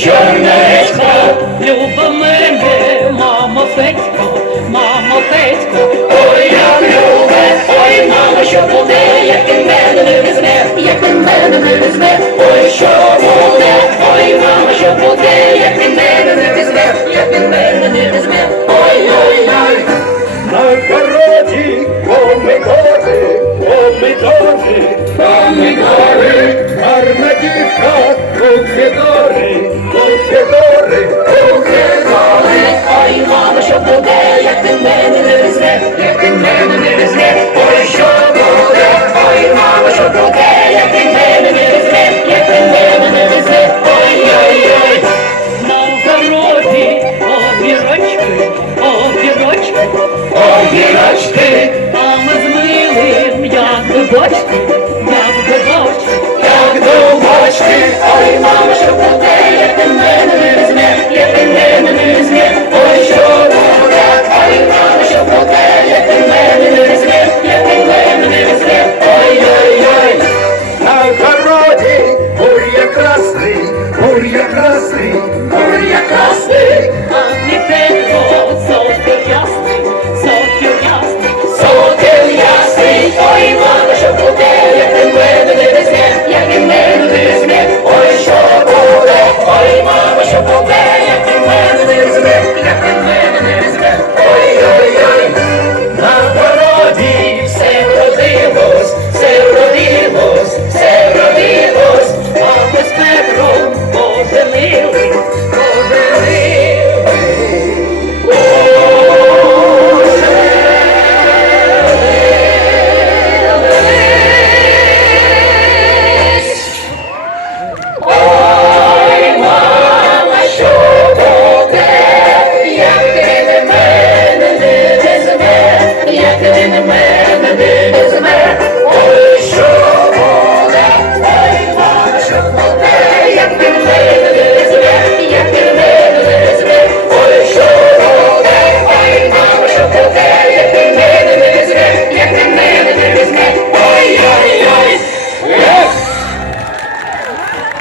Чорнецька, люба мене, мамо Федько, мамо Федько. Ой, як любе, ой, мамо, що буде, як ти мене не візьме, як ти мене не візьме. Ой, що буде, ой, мамо, що буде, як ти мене не візьме, як ти мене не візьме. Ой, ой, ой. На городі помидори, помидори, Помідори, гарна дівка, помидори, помидори. помідори. Ой, мамо, що буде, як ти мене не візьме, як ти мене не візьме. Ой, що буде, ой, мамо, що буде, як ти мене не візьме, як ти мене не візьме. Ой, ой, ой. На городі огірочки, огірочки, огірочки. А ми з милим, як дубочки, як дубочки, як дубочки. Ой, мамо, що буде, як ти мене не візьме, як ти мене не візьме. Ой, що буде, ой, мамо, що буде, як ти мене не візьме, як ти мене не візьме. Ой, ой, ой. На городі бур'я красний, бур'я красний.